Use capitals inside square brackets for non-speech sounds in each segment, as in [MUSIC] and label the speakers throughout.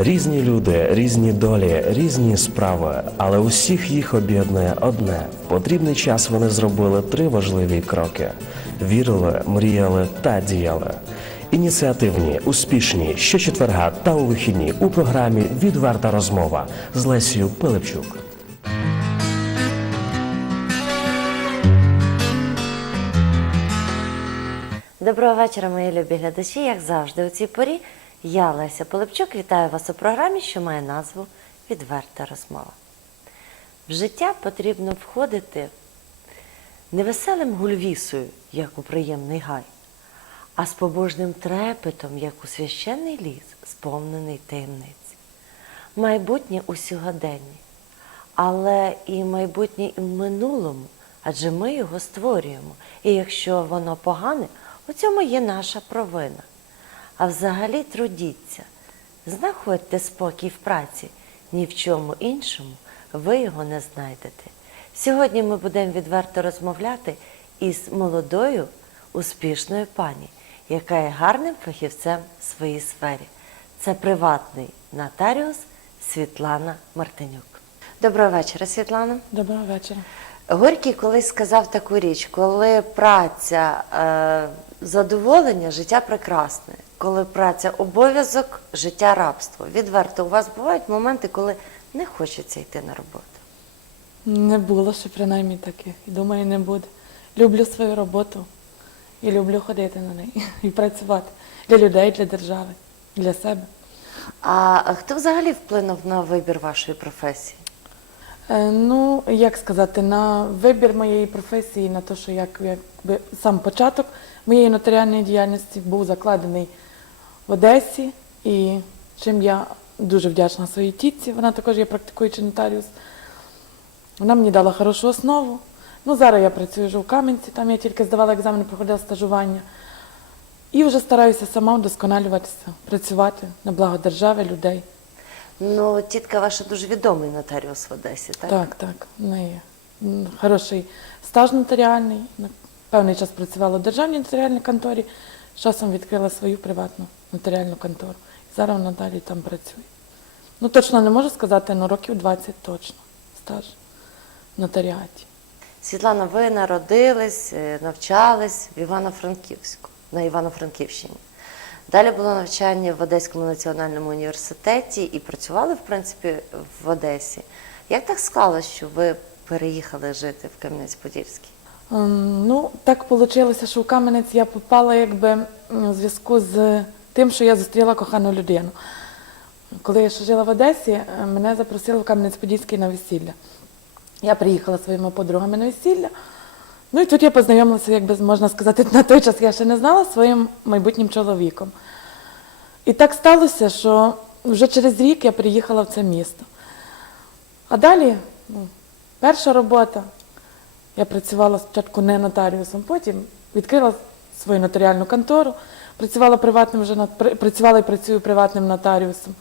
Speaker 1: Різні люди, різні долі, різні справи, але усіх їх об'єднує одне. В потрібний час вони зробили три важливі кроки: вірили, мріяли та діяли. Ініціативні, успішні, щочетверга та у вихідні у програмі Відверта розмова з Лесією Пилипчук.
Speaker 2: Доброго вечора, мої любі глядачі. Як завжди, у цій порі я, Леся Полипчук, вітаю вас у програмі, що має назву Відверта розмова. В життя потрібно входити не веселим гульвісою, як у приємний гай, а з побожним трепетом, як у священний ліс, сповнений таємниць. Майбутнє у сьогоденні, але і майбутнє і в минулому, адже ми його створюємо. І якщо воно погане, у цьому є наша провина. А взагалі трудіться, знаходьте спокій в праці, ні в чому іншому ви його не знайдете. Сьогодні ми будемо відверто розмовляти із молодою, успішною пані, яка є гарним фахівцем в своїй сфері. Це приватний нотаріус Світлана Мартинюк. Доброго вечора, Світлана.
Speaker 3: Доброго вечора.
Speaker 2: Горький колись сказав таку річ, коли праця е, задоволення, життя прекрасне. Коли праця обов'язок, життя рабство. Відверто, у вас бувають моменти, коли не хочеться йти на роботу.
Speaker 3: Не було ще принаймні таких. І думаю, не буде. Люблю свою роботу і люблю ходити на неї [LAUGHS] і працювати для людей, для держави, для себе.
Speaker 2: А хто взагалі вплинув на вибір вашої професії?
Speaker 3: Е, ну, як сказати, на вибір моєї професії, на те, що як, якби сам початок моєї нотаріальної діяльності був закладений в Одесі, і чим я дуже вдячна своїй тітці, вона також є практикуючий нотаріус. Вона мені дала хорошу основу. Ну, зараз я працюю вже в Кам'янці, там я тільки здавала екзамен, проходила стажування. І вже стараюся сама вдосконалюватися, працювати на благо держави, людей.
Speaker 2: Ну, тітка ваша дуже відомий нотаріус в Одесі, так?
Speaker 3: Так, так. В неї хороший стаж нотаріальний. Певний час працювала в державній нотаріальній конторі, з часом відкрила свою приватну нотаріальну контору. Зараз вона далі там працює. Ну, точно не можу сказати, але років 20 точно стаж в нотаріаті.
Speaker 2: Світлана, ви народились, е, навчались в Івано-Франківську, на Івано-Франківщині. Далі було навчання в Одеському національному університеті і працювали, в принципі, в Одесі. Як так склалося, що ви переїхали жити в Кам'янець-Подільський?
Speaker 3: Ем, Ну, так вийшло, що в Кам'янець я попала якби у зв'язку з тим, що я зустріла кохану людину. Коли я ще жила в Одесі, е, мене запросили в Кам'янець-Подільський на весілля. Я приїхала своїми подругами на весілля. Ну і тут я познайомилася, якби можна сказати, [LAUGHS] на той час я ще не знала своїм майбутнім чоловіком. І так сталося, що вже через рік я приїхала в це місто. А далі, ну, перша робота. Я працювала спочатку не нотаріусом, потім відкрила свою нотаріальну контору, працювала приватним вже працювала і працюю приватним нотаріусом.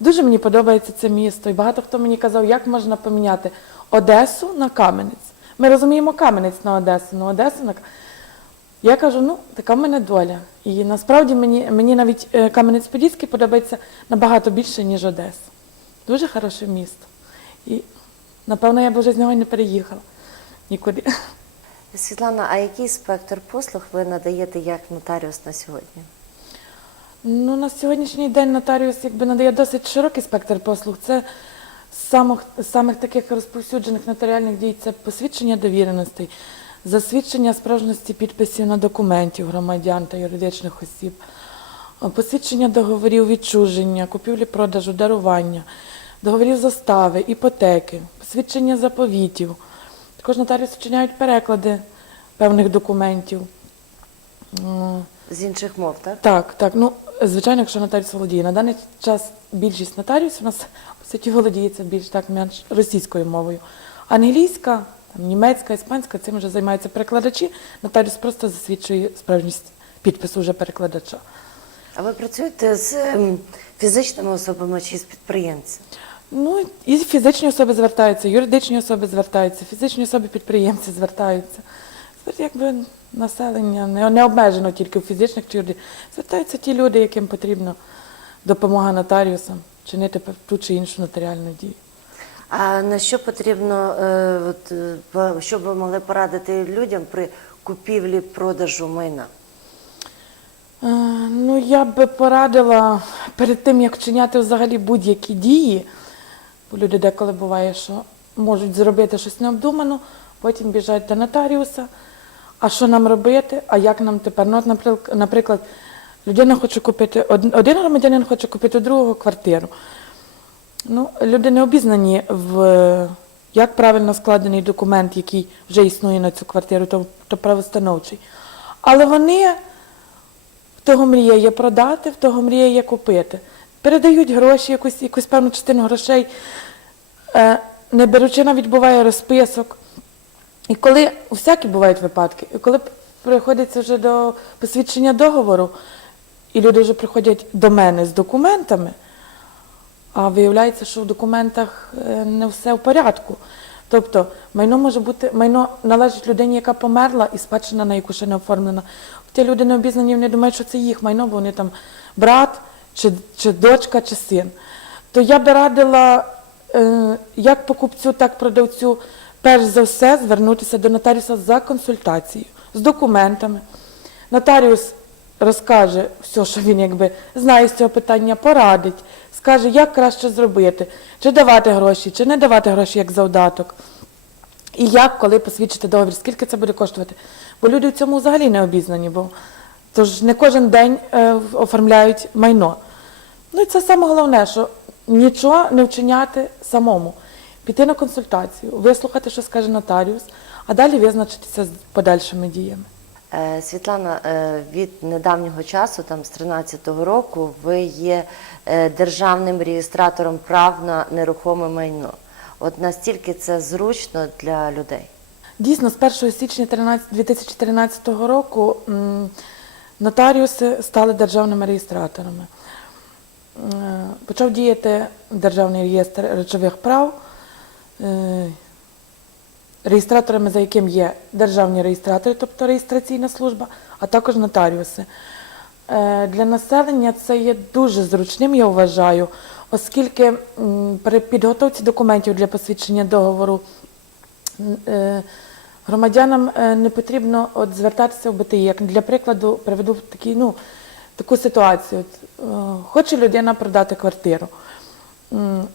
Speaker 3: Дуже мені подобається це місто, і багато хто мені казав, як можна поміняти Одесу на Кам'янець. Ми розуміємо Кам'янець на Одесу, на Одесу на я кажу, ну така в мене доля. І насправді мені, мені навіть е, Кам'янець-Подільський подобається набагато більше, ніж Одеса. Дуже хороше місто. І напевно я б вже з нього не переїхала нікуди.
Speaker 2: Світлана, а який спектр послуг ви надаєте як нотаріус на сьогодні?
Speaker 3: Ну, на сьогоднішній день нотаріус якби надає досить широкий спектр послуг. Це з самих, самих таких розповсюджених нотаріальних дій це посвідчення довіреностей, засвідчення справжності підписів на документів громадян та юридичних осіб, посвідчення договорів відчуження, купівлі-продажу, дарування, договорів застави, іпотеки, посвідчення заповітів. Також нотаріуси вчиняють переклади певних документів.
Speaker 2: З інших мов, так?
Speaker 3: так, так. Ну, звичайно, якщо нотаріус володіє. На даний час більшість нотаріусів у нас по суті володіється більш так менш російською мовою. Англійська, там, німецька, іспанська цим вже займаються перекладачі. Нотаріус просто засвідчує справжність підпису вже перекладача.
Speaker 2: А ви працюєте з ем, фізичними особами чи з підприємцями?
Speaker 3: Ну, і фізичні особи звертаються, юридичні особи звертаються, фізичні особи підприємці звертаються. Це якби населення не, не обмежено тільки в фізичних чи юридичних. Звертаються ті люди, яким потрібна допомога нотаріусам. вчинити пев- ту чи іншу нотаріальну дію.
Speaker 2: А на що потрібно, е, от, е, що ви могли порадити людям при купівлі продажу майна?
Speaker 3: Е, Ну, я би порадила перед тим, як вчиняти взагалі будь-які дії, бо люди деколи буває, що можуть зробити щось необдумано, потім біжать до нотаріуса. А що нам робити? А як нам тепер? Ну, от, наприклад, людина хоче купити, один громадянин хоче купити другого квартиру. Ну, люди не обізнані в як правильно складений документ, який вже існує на цю квартиру, то, то правостановчий. Але вони в того мріє є продати, в того мріє є купити. Передають гроші, якусь, якусь певну частину грошей, е, не беручи навіть буває розписок. І коли всякі бувають випадки, і коли приходиться вже до посвідчення договору, і люди вже приходять до мене з документами, а виявляється, що в документах е, не все в порядку. Тобто майно може бути, майно належить людині, яка померла, і спадщина на яку ще не оформлена. Ті люди не обізнані, вони думають, що це їх майно, бо вони там брат, чи, чи дочка, чи син. То я би радила е, як покупцю, так продавцю, перш за все звернутися до нотаріуса за консультацією, з документами. Нотаріус розкаже все, що він якби знає з цього питання, порадить, скаже, як краще зробити, чи давати гроші, чи не давати гроші як завдаток. І як, коли посвідчити договір, скільки це буде коштувати. Бо люди в цьому взагалі не обізнані, бо тож не кожен день е, оформляють майно. Ну і це саме головне, що нічого не вчиняти самому. Піти на консультацію, вислухати, що скаже нотаріус, а далі визначитися з подальшими діями.
Speaker 2: Е, Світлана, е, від недавнього часу, там з 13-го року, ви є е, державним реєстратором прав на нерухоме майно. От настільки це зручно для людей.
Speaker 3: Дійсно, з 1 січня 13 2013 року нотаріуси стали державними реєстраторами. Е, Почав діяти Державний реєстр речових прав, е, реєстраторами, за яким є державні реєстратори, тобто реєстраційна служба, а також нотаріуси. Е, Для населення це є дуже зручним, я вважаю, оскільки при підготовці документів для посвідчення договору громадянам не потрібно от звертатися в БТІ. Як для прикладу приведу такий, ну, таку ситуацію. Е, Хоче людина продати квартиру.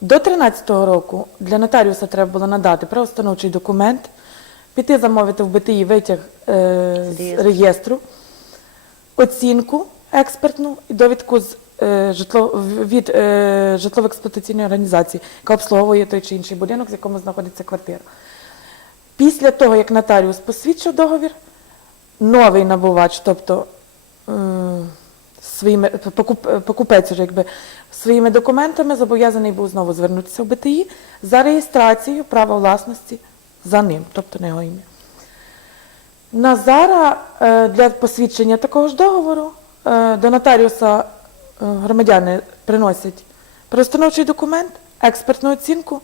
Speaker 3: До 13-го року для нотаріуса треба було надати правоустановчий документ, піти замовити в БТІ витяг е, з
Speaker 2: Реєстру.
Speaker 3: реєстру, оцінку експертну і довідку з е, житло, від е, житлово-експлуатаційної організації, яка обслуговує той чи інший будинок, в якому знаходиться квартира. Після того, як нотаріус посвідчив договір, новий набувач, тобто е, своїми покупець уже якби своїми документами зобов'язаний був знову звернутися в БТІ за реєстрацією права власності за ним, тобто на його ім'я. На зараз е, для посвідчення такого ж договору е, до нотаріуса е, громадяни приносять простановчий документ, експертну оцінку,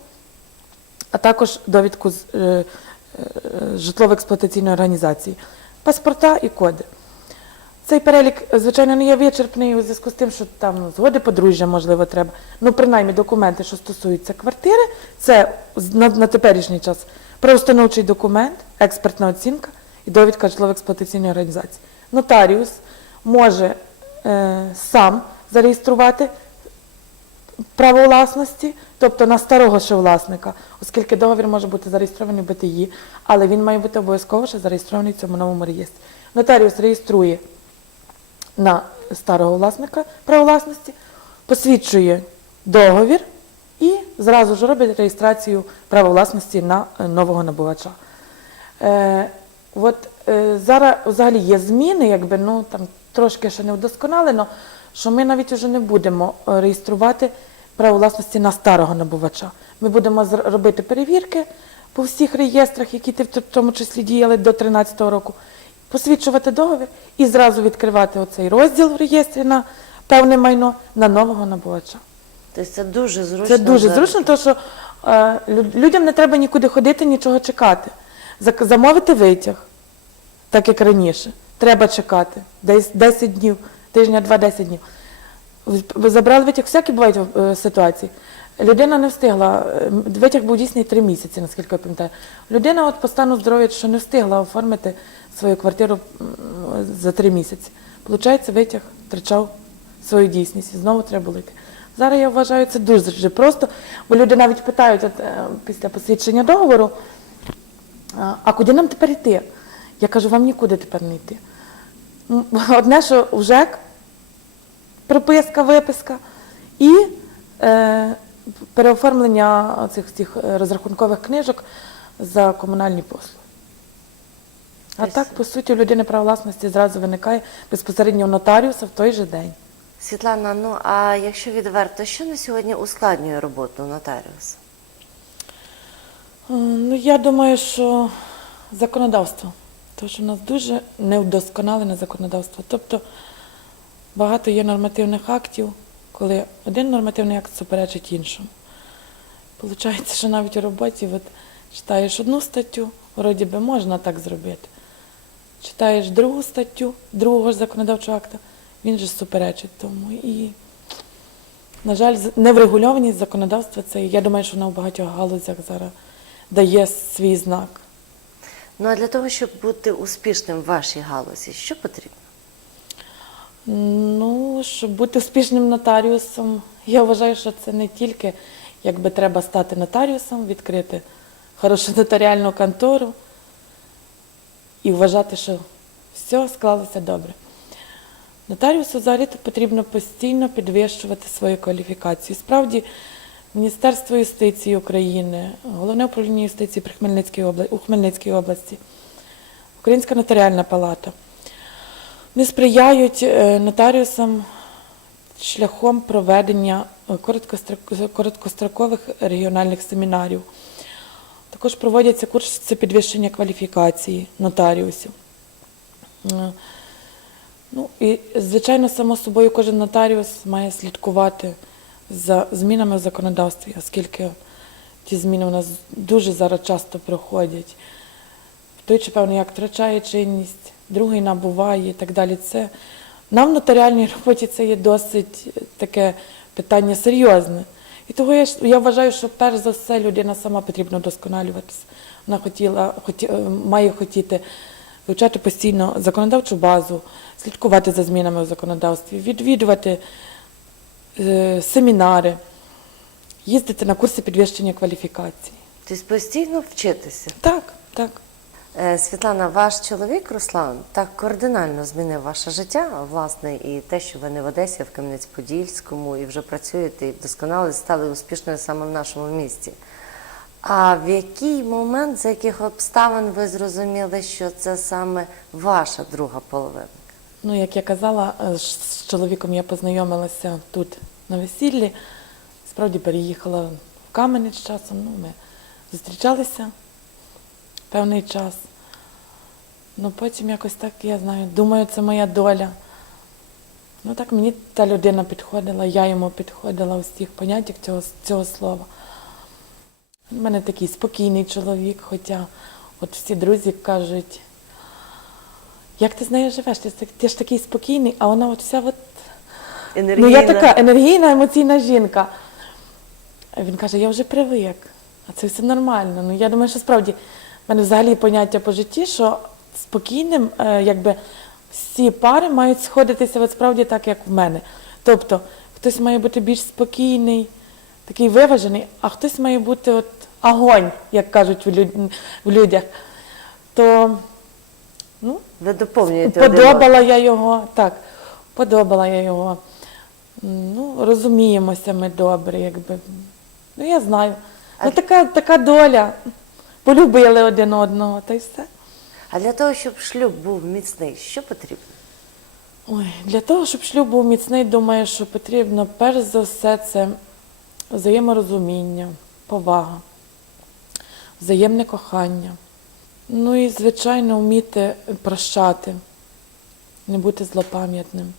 Speaker 3: а також довідку з е, е, житлово-експлуатаційної організації, паспорта і коди. Цей перелік, звичайно, не є вичерпний у зв'язку з тим, що там згоди подружжя, можливо, треба. Ну, принаймні, документи, що стосуються квартири, це на, на теперішній час правоустановчий документ, експертна оцінка і довідка житлово-експлуатаційної організації. Нотаріус може е, сам зареєструвати право власності, тобто на старого ще власника, оскільки договір може бути зареєстрований в БТІ, але він має бути обов'язково ще зареєстрований в цьому новому реєстрі. Нотаріус реєструє на старого власника право власності, посвідчує договір і зразу ж робить реєстрацію права власності на е, нового набувача. Е, от е, зараз взагалі є зміни, якби ну там трошки ще не вдосконалено, що ми навіть вже не будемо е, реєструвати право власності на старого набувача. Ми будемо робити перевірки по всіх реєстрах, які в тому числі діяли до 2013 року, посвідчувати договір і зразу відкривати оцей розділ в реєстрі на певне майно на нового набувача.
Speaker 2: Тобто це дуже зручно.
Speaker 3: Це дуже
Speaker 2: за-
Speaker 3: зручно, тому що е, людям не треба нікуди ходити, нічого чекати. Замовити витяг, так як раніше, треба чекати. Десь 10 днів, тижня, два-10 днів. Ви забрали витяг, всякі бувають е, ситуації. Людина не встигла, е, витяг був дійсний три місяці, наскільки я пам'ятаю. Людина от по стану здоров'я, що не встигла оформити свою квартиру за три місяці. Получається, витяг втрачав свою дійсність і знову треба було йти. Зараз я вважаю це дуже просто, бо люди навіть питають е, після посвідчення договору, а, куди нам тепер йти? Я кажу, вам нікуди тепер не йти. [LAUGHS] Одне, що в ЖЕК приписка, виписка і е, переоформлення цих всіх е, розрахункових книжок за комунальні послуги. А
Speaker 2: Тобто-
Speaker 3: так, по суті, у людини право власності зразу виникає безпосередньо у нотаріуса в той же день.
Speaker 2: Світлана, ну а якщо відверто, що на сьогодні ускладнює роботу нотаріуса?
Speaker 3: Е, Ну, я думаю, що законодавство. Тому що в нас дуже невдосконалене законодавство. Тобто багато є нормативних актів, коли один нормативний акт суперечить іншому. Получається, що навіть у роботі от, читаєш одну статтю, вроді би можна так зробити. Читаєш другу статтю другого ж законодавчого акта, він же суперечить тому. І, на жаль, неврегульованість законодавства це, я думаю, що вона в багатьох галузях зараз дає свій знак.
Speaker 2: Ну а для того, щоб бути успішним в вашій галузі, що потрібно?
Speaker 3: Ну, щоб бути успішним нотаріусом, я вважаю, що це не тільки якби треба стати нотаріусом, відкрити хорошу нотаріальну контору і вважати, що все склалося добре. Нотаріусу взагалі потрібно постійно підвищувати свою кваліфікацію. Справді, Міністерство юстиції України, Головне управління юстиції при Хмельницькій обла- у Хмельницькій області, Українська нотаріальна палата не сприяють е, нотаріусам шляхом проведення е, короткострокових регіональних семінарів. Також проводяться курси підвищення кваліфікації нотаріусів. Е, Ну і, звичайно, само собою, кожен нотаріус має слідкувати за змінами в законодавстві, оскільки ті зміни у нас дуже зараз часто проходять. Той, чи певний акт втрачає чинність, другий набуває і так далі. Це нам в нотаріальній роботі це є досить таке питання серйозне. І того я, я вважаю, що перш за все людина сама потрібно вдосконалюватися. Вона хотіла, хоті, е, має хотіти вивчати постійно законодавчу базу, слідкувати за змінами в законодавстві, відвідувати е, семінари, їздити на курси підвищення кваліфікації.
Speaker 2: Тобто постійно вчитися.
Speaker 3: Так, так.
Speaker 2: Е, Світлана, ваш чоловік Руслан так кардинально змінив ваше життя, власне, і те, що ви не в Одесі, а в Кам'янець-Подільському, і вже працюєте і вдосконали стали успішною саме в нашому місті. А в який момент, за яких обставин ви зрозуміли, що це саме ваша друга половина?
Speaker 3: Ну, як я казала, е, з чоловіком я познайомилася тут на весіллі. Справді переїхала в Кам'янець часом. Ну, ми зустрічалися певний час. Ну, потім якось так, я знаю, думаю, це моя доля. Ну так мені та людина підходила, я йому підходила у всіх поняттях цього, цього слова. У мене такий спокійний чоловік, хоча от всі друзі кажуть, як ти з нею живеш? Ти, ти ж такий спокійний, а вона от вся от. Ну, я така енергійна, емоційна жінка. А він каже, я вже привик, а це все нормально. Ну, я думаю, що справді в мене взагалі поняття по житті, що спокійним, е, якби всі пари мають сходитися от справді так, як в мене. Тобто, хтось має бути більш спокійний, такий виважений, а хтось має бути от огонь, як кажуть в, люд- в людях. То, ну,
Speaker 2: Ви доповнюєте один
Speaker 3: Подобала я його, так, подобала я його. Ну, розуміємося ми добре, якби. Ну, я знаю. Ну, така, така доля. Полюбили один одного, та й все.
Speaker 2: А для того, щоб шлюб був міцний, що потрібно?
Speaker 3: Ой, для того, щоб шлюб був міцний, думаю, що потрібно перш за все це взаєморозуміння, повага, взаємне кохання. Ну і, звичайно, вміти прощати, не бути злопам'ятним.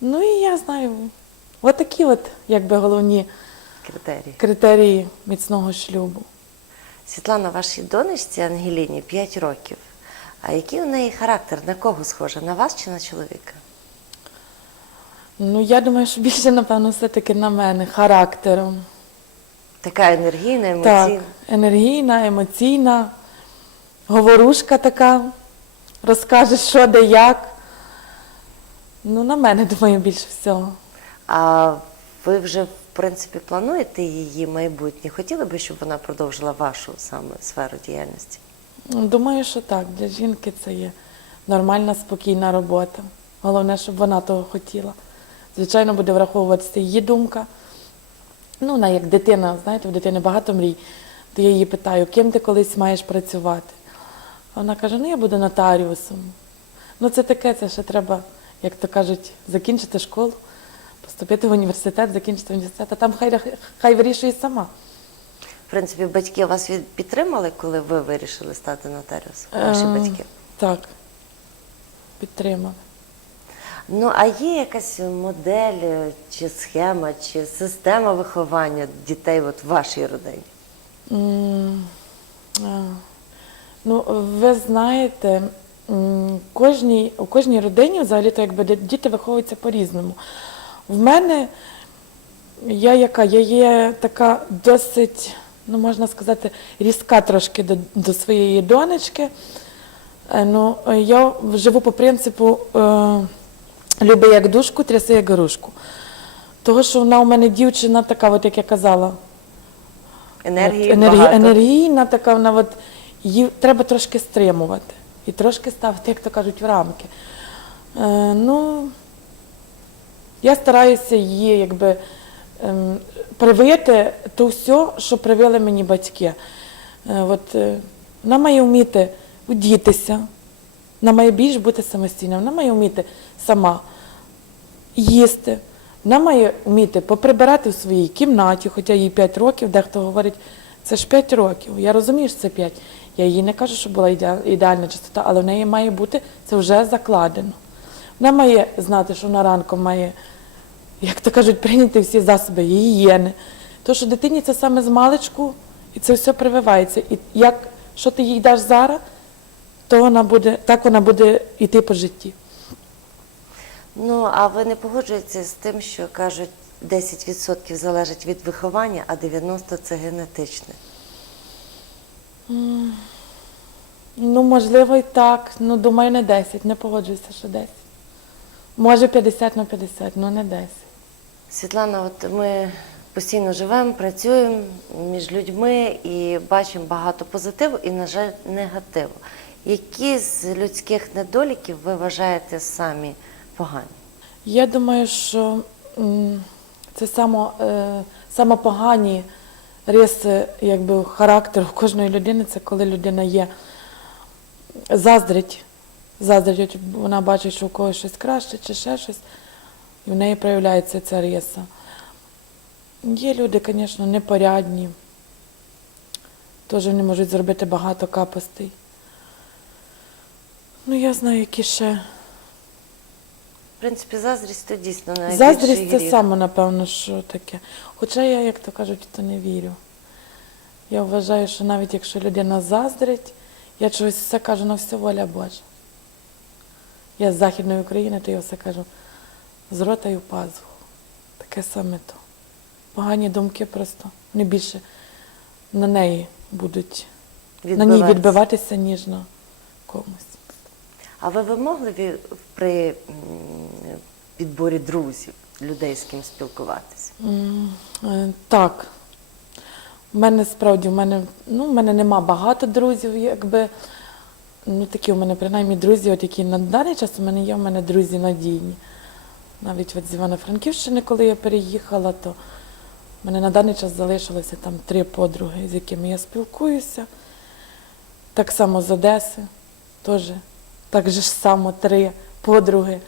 Speaker 3: Ну і я знаю, отакі от, якби головні
Speaker 2: Критерії.
Speaker 3: критерії міцного шлюбу.
Speaker 2: Світлана, вашій донечці Ангеліні 5 років. А який у неї характер? На кого схожа? На вас чи на чоловіка?
Speaker 3: Ну, я думаю, що більше, напевно, все-таки на мене, характером.
Speaker 2: Така енергійна, емоційна.
Speaker 3: Так, енергійна, емоційна, говорушка така, розкаже, що де як. Ну, на мене, [LAUGHS] думаю, більше всього.
Speaker 2: А ви вже, принципі, плануєте її майбутнє? Хотіли би, щоб вона продовжила вашу саме сферу діяльності?
Speaker 3: Думаю, що так. Для жінки це є нормальна, спокійна робота. Головне, щоб вона того хотіла. Звичайно, буде враховуватися її думка. Ну, вона як дитина, знаєте, в дитини багато мрій. То я її питаю, ким ти колись маєш працювати? Вона каже, ну я буду нотаріусом. Ну це таке, це ще треба, як то кажуть, закінчити школу, поступити в університет, закінчити університет, а там хай, хай вирішує сама.
Speaker 2: В принципі, батьки вас від- підтримали, коли ви вирішили стати нотаріусом? Ваші
Speaker 3: Е,
Speaker 2: батьки?
Speaker 3: Так, підтримали.
Speaker 2: Ну, а є якась модель, е, чи схема, чи система виховання дітей от в вашій родині?
Speaker 3: М, Ну, ви знаєте, м, кожній, у кожній родині взагалі то якби діти виховуються по-різному. В мене я яка? Я є така досить, ну можна сказати, різка трошки до, до своєї донечки. Е, Ну, я живу по принципу е, люби як душку, тряси як грушку. Того, що вона у мене дівчина така, от як я казала,
Speaker 2: Енергії
Speaker 3: От, енергі-
Speaker 2: багато.
Speaker 3: енергійна така, вона от, її треба трошки стримувати і трошки ставити, як то кажуть, в рамки. Е, ну, я стараюся її якби ем, привити то все, що привили мені батьки. Е, от, е, вона має вміти удітися, вона має більш бути самостійна, вона має вміти сама їсти. Вона має вміти поприбирати в своїй кімнаті, хоча їй 5 років, дехто говорить, це ж 5 років. Я розумію, що це 5. Я їй не кажу, що була ідеальна чистота, але в неї має бути це вже закладено. Вона має знати, що вона ранком має, як то кажуть, прийняти всі засоби гігієни. То, що дитині це саме з маличку, і це все прививається. І як, що ти їй даш зараз, то вона буде, так вона буде йти по житті.
Speaker 2: Ну, а ви не погоджуєтеся з тим, що кажуть, 10% залежить від виховання, а 90% це генетичне.
Speaker 3: Ну, можливо, і так. Ну, думаю, не 10. Не погоджуюся, що 10. Може 50 на 50, ну не 10.
Speaker 2: Світлана, от ми постійно живемо, працюємо між людьми і бачимо багато позитиву і, на жаль, негативу. Які з людських недоліків ви вважаєте самі погані?
Speaker 3: Я думаю, що це само, е, саме погані риси якби, характеру кожної людини, це коли людина є заздрить. Заздрить, вона бачить, що у когось щось краще чи ще щось, в неї проявляється ця риса. Є люди, звісно, непорядні. Теж вони можуть зробити багато капостей. Ну, я знаю, які ще.
Speaker 2: В принципі, заздрість то дійсно найбільший
Speaker 3: Заздрість це
Speaker 2: гріх.
Speaker 3: саме, напевно, що таке. Хоча я, як то кажуть, то не вірю. Я вважаю, що навіть якщо людина заздрить, я чогось все кажу на все воля Божа. Я з Західної України, то я все кажу з рота і в пазуху. Таке саме то. Погані думки просто не більше на неї будуть, на ній
Speaker 2: Відбиватися.
Speaker 3: ніж на комусь.
Speaker 2: А ви вимогливі при підборі друзів, людей, з ким спілкуватися?
Speaker 3: Е, Так. У мене справді, в мене, ну, в мене нема багато друзів, якби. Ну, такі у мене принаймні друзі, от які на даний час у мене є, у мене друзі надійні. Навіть от з Івано-Франківщини, коли я переїхала, то в мене на даний час залишилося там три подруги, з якими я спілкуюся. Так само з Одеси, теж. Так же ж само три подруги.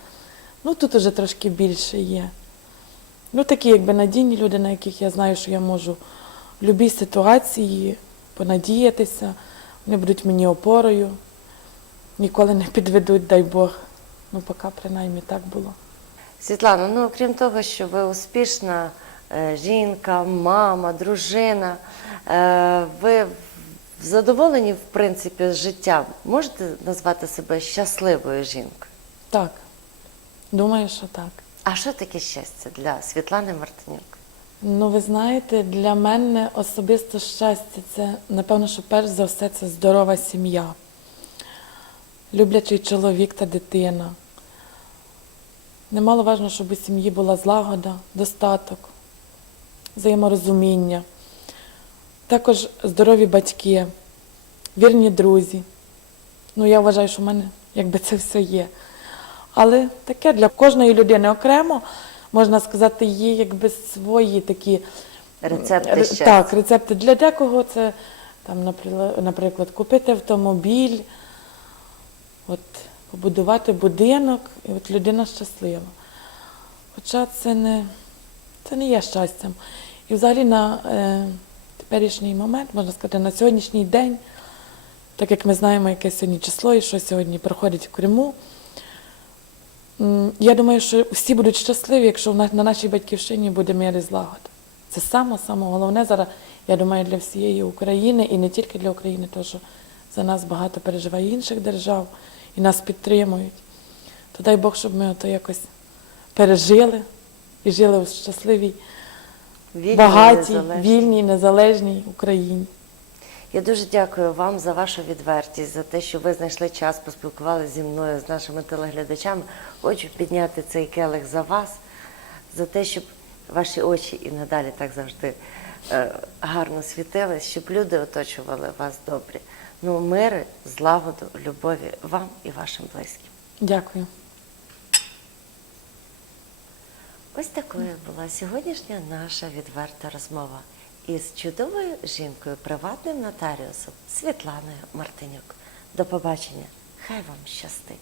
Speaker 3: Ну, тут уже трошки більше є. Ну, такі якби надійні люди, на яких я знаю, що я можу в будь-якій ситуації понадіятися, вони будуть мені опорою, ніколи не підведуть, дай Бог. Ну, поки принаймні так було.
Speaker 2: Світлана, ну окрім того, що ви успішна е, жінка, мама, дружина, е, ви задоволені, в принципі, з життя? Можете назвати себе щасливою жінкою?
Speaker 3: Так. Думаю, що так.
Speaker 2: А що таке щастя для Світлани Мартинюк?
Speaker 3: Ну, ви знаєте, для мене особисто щастя це, напевно, що перш за все це здорова сім'я, люблячий чоловік та дитина. Немало важливо, щоб у сім'ї була злагода, достаток, взаєморозуміння, також здорові батьки, вірні друзі. Ну, я вважаю, що в мене якби це все є. Але таке для кожної людини окремо, можна сказати, є якби свої такі
Speaker 2: Рецепти
Speaker 3: Ре- Так, рецепти для декого. Це там, наприклад, купити автомобіль, от, побудувати будинок, і от людина щаслива. Хоча це не, це не є щастям. І взагалі на е, теперішній момент, можна сказати, на сьогоднішній день, так як ми знаємо, яке сьогодні число і що сьогодні проходить в Криму, я думаю, що всі будуть щасливі, якщо на- на нашій батьківщині буде мир і злагода. Це саме саме головне зараз, я думаю, для всієї України і не тільки для України, тому що за нас багато переживає інших держав і нас підтримують. То дай Бог, щоб ми ото якось пережили і жили у щасливій,
Speaker 2: Вільні,
Speaker 3: багатій,
Speaker 2: незалежні.
Speaker 3: вільній, незалежній Україні.
Speaker 2: Я дуже дякую вам за вашу відвертість, за те, що ви знайшли час, поспілкувалися зі мною, з нашими телеглядачами. Хочу підняти цей келих за вас, за те, щоб ваші очі і надалі так завжди е, гарно світили, щоб люди оточували вас добрі. Ну, мири, злагоду, любові вам і вашим близьким.
Speaker 3: Дякую.
Speaker 2: Ось такою була сьогоднішня наша відверта розмова із чудовою жінкою, приватним нотаріусом Світланою Мартинюк. До побачення. Хай вам щастить.